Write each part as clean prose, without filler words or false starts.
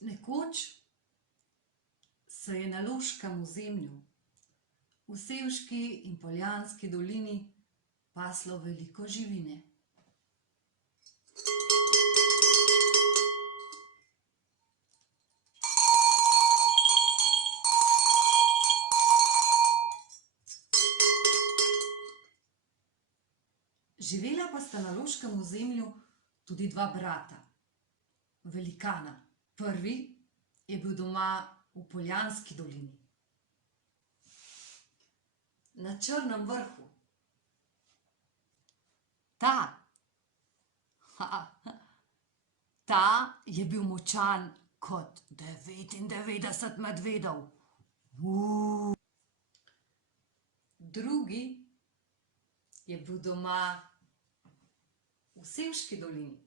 Nekoč se je na loškem ozemlju, v Sevški in Poljanski dolini, paslo veliko živine. Živela pa sta na loškem ozemlju tudi dva brata, velikana. Prvi je bil doma v Poljanski dolini, na Črnem vrhu. Ta je bil močan kot 99 medvedov. Drugi je bil doma v Sevški dolini,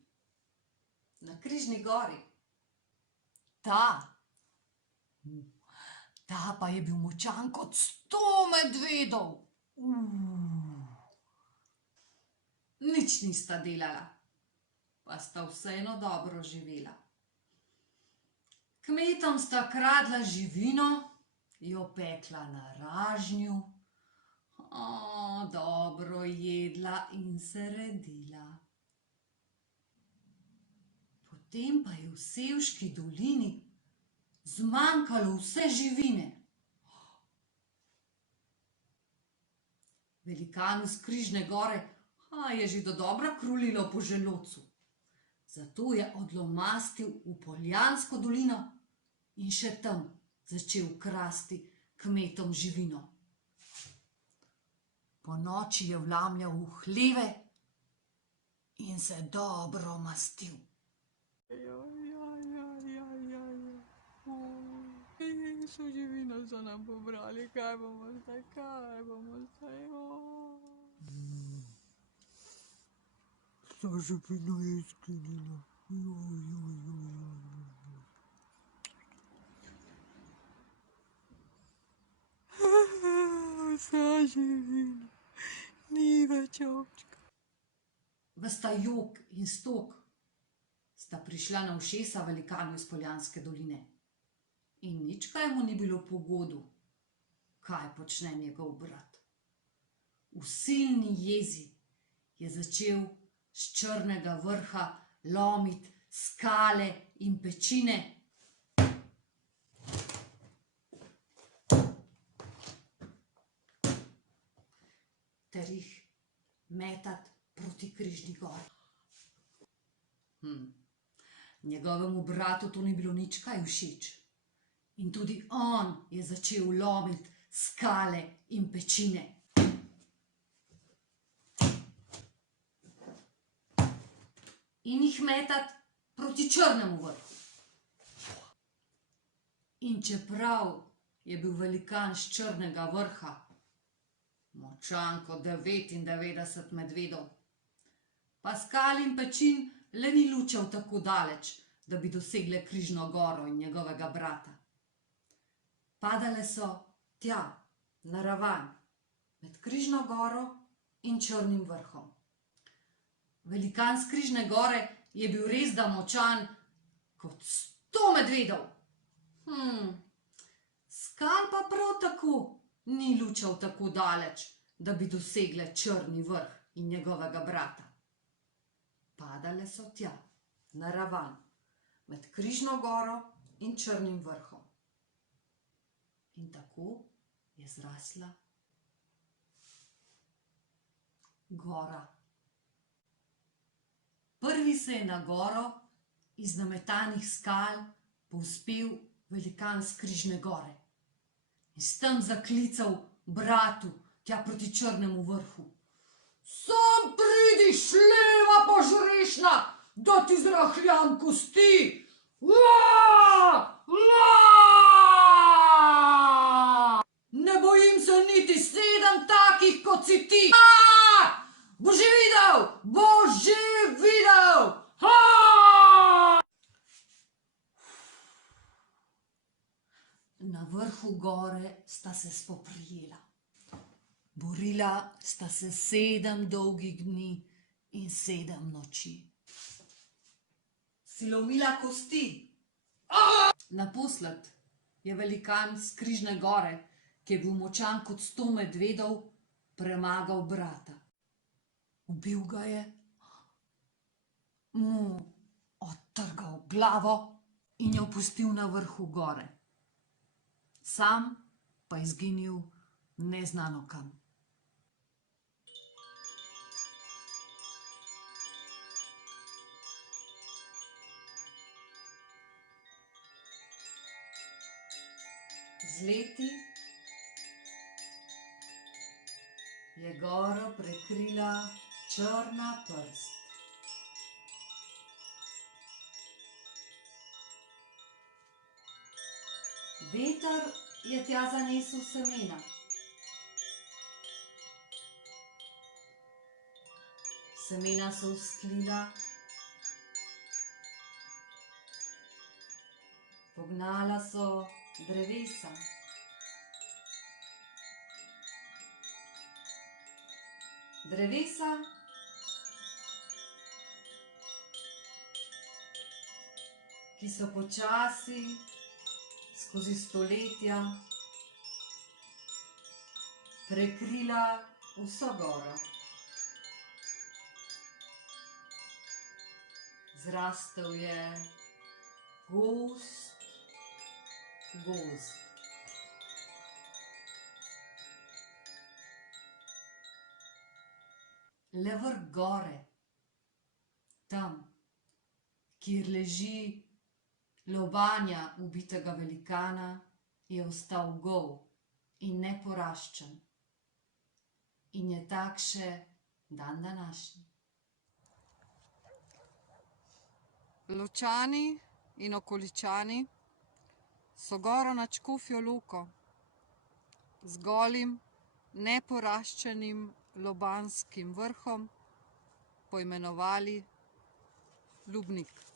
na Križni gori. Ta pa je bil močan kot 100 medvedov. Nič nista delala, pa sta vseeno dobro živela. Kmetom sta kradla živino, jo pekla na ražnju, dobro jedla in se redila. Potem pa je v Sevški dolini zmanjkalo vse živine. Velikanu s Križne gore je že dodobra krulilo po želodcu. Zato je odlomastil v Poljansko dolino in še tam začel krasti kmetom živino. Ponoči je vlamljal v hleve in se dobro mastil. So živino so nam pobrali, kaj bomo zdaj? Ta živina je izginila. Vsa živina, ni več ovčka. Ves ta jok in stok sta prišla na ušesa velikanu iz Poljanske doline. In nič kaj mu ni bilo po godu, kaj počne njegov brat. V silni jezi je začel s Črnega vrha lomiti skale in pečine ter jih metati proti Križni gori. Njegovemu bratu to ni bilo nič kaj všeč. In tudi on je začel lomiti skale in pečine. In jih metati proti Črnemu vrhu. In čeprav je bil velikan s Črnega vrha močan kot 99 medvedov, pa skal in pečin le ni lučal tako daleč, da bi dosegle Križno goro in njegovega brata. Padale so tja, na ravan, med Križno goro in Črnim vrhom. Velikan s Križne gore je bil res da močan kot 100 medvedov. Skal pa prav tako ni lučal tako daleč, da bi dosegle Črni vrh in njegovega brata. Padale so tja, na ravan, med Križno goro in Črnim vrhom. In tako je zrasla gora. Prvi se je na goro iz nametanih skal povzpel velikan s Križne gore in s tem zaklical bratu tja proti Črnemu vrhu. Sam pridi, šleva požrešna, da ti zrahljam kosti! Ne bojim se niti 7 takih, kot si ti! Boš že videl! Boš že videl! Na vrhu gore sta se spoprijela. Borila sta se 7 dolgih dni in 7 noči. Si lomila kosti Naposled je velikan s Križne gore, ki je bil močan kot 100 medvedov, premagal brata. Ubil ga je, mu odtrgal glavo in jo pustil na vrhu gore. Sam pa izginil neznano kam. Z leti je goro prekrila črna prst. Veter je tja zanesel semena. Semena so vzklila, pognala so drevesa. Drevesa ki so počasi skozi stoletja prekrila vso goro. Zrastel je gost gozd. Le vrh gore, tam, kjer leži lobanja ubitega velikana, je ostal gol in neporaščen. In je tak še dandanašnji. Ločani in okoličani so goro nad Škofjo Loko z golim, neporaščenim lobanskim vrhom poimenovali Lubnik.